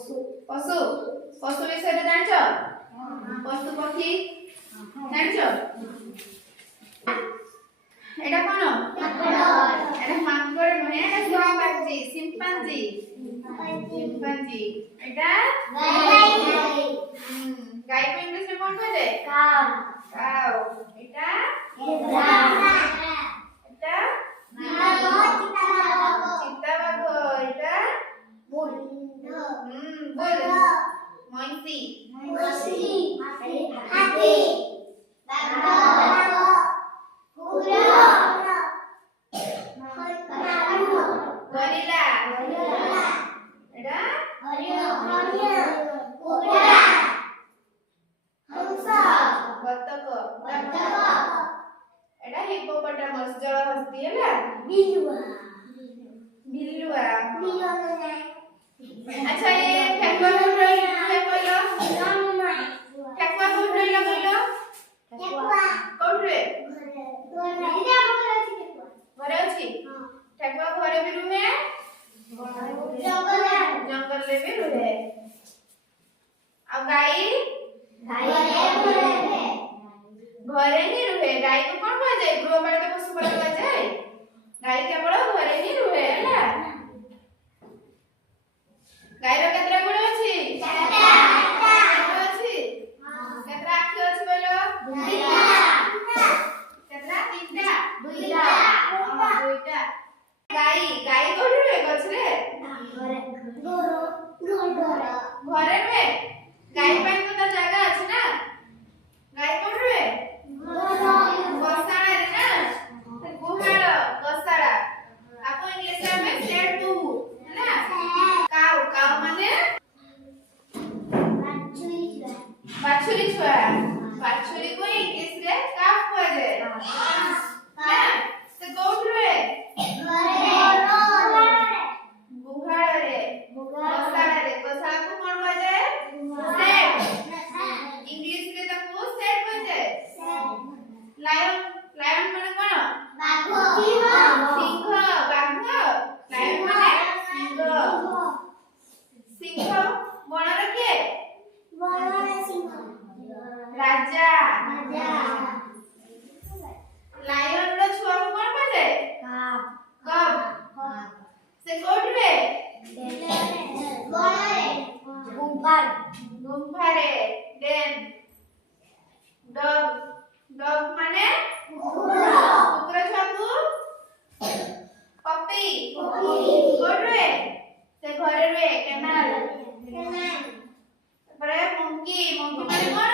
पशु पशु विषय रे जानछ पशु पक्षी जानछ एटा कोन एटा मांकड़ नहे एटा चिंपांजी चिंपांजी एटा गाय को इंग्लिश में कोन कहते काउ एटा एटा चिताबाघ एटा बुल मइसी हाथी गोरिल्ला एटा बतख एटा हिप्पोपोटामस जलहस्ती हैला बिल्लुआ अच्छा ये ठेकुआ कोन रहिला कहलो ठेकुआ कोन रहिला कहलो कोन रे घरे अछि ठेकुआ घरे भी रुहे जंगल ले भी रुहे आ गाय घरे ही रुहे गाय को कोन कह जाय गृहपालित पशु कह जाय गाय केवल घरे ही रुहे हैला गाय रो केतरा गुण अछि चारटा अछि केतरा आखि अछि बोलो दुईटा केतरा तीनटा दुईटा दुईटा गाय गाय कोन रे गछरे घरे रे गाय ପାଇଁ तो जगह अछि ना गाय कोन रे गसाड़ा रे ना गुहाळ गसाड़ा आपको इंग्लिश में शेड टू है ना काउ काउ माने बाछुरी छुआ बाछुरी को इंग्लिश रे काउ कहै जाय ना से कोन रे गुहाळ रे गसाड़ा को कोन कहै जाय शेड इंग्लिश रे ताको शेड कहै जाय लायन लायन माने कोन सिंह बाघ लायन माने सिंह बण रखे राजा लायन रो छुआ को कोन कहै कब से कोट रे गुंफा रे देन डॉग डॉग माने कुकुर छुआ को पपी कोट रे से घरे रे केनाल पर मंकी मंकी माने कोन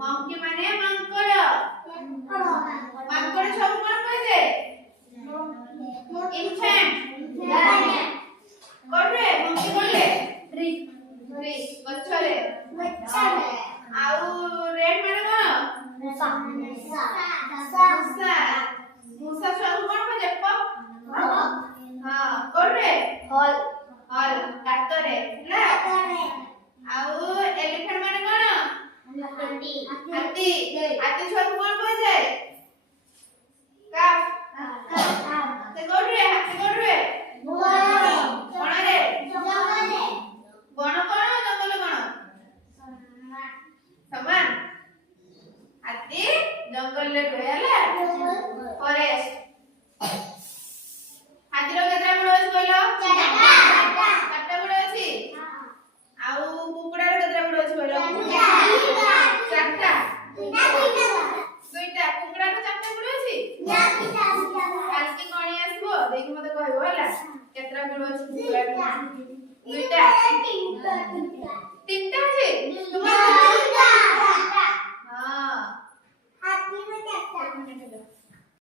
मंकी माने मांकड़ मांकड़ छुआ को कोन कहै छै इन्फेंट कोन रे मंकी कोन रे ट्री गछरे आउ रेड माने कोन मूसा मूसा छुआ को कोन कहै छै हां कोन रे हल काटरे ना आउ एलिफेंट माने कोन हाथी हाथी छुआ को कोन कहै छै काफ से कोन रे कोन रे बण कोन जंगल कोन समान हाथी जंगल ले रहला फॉरेस्ट हाथी रो केतरा गुण अछि बोलो चारटा गुण अछि आउ कुकुड़ा रो केतरा गुण अछि बोलो चारटा दुईटा कुकुड़ा रो चारटा गुण अछि काल के कोणी आसबो देखि मते कहबो होला केतरा गुण अछि कुकुड़ा रो दुईटा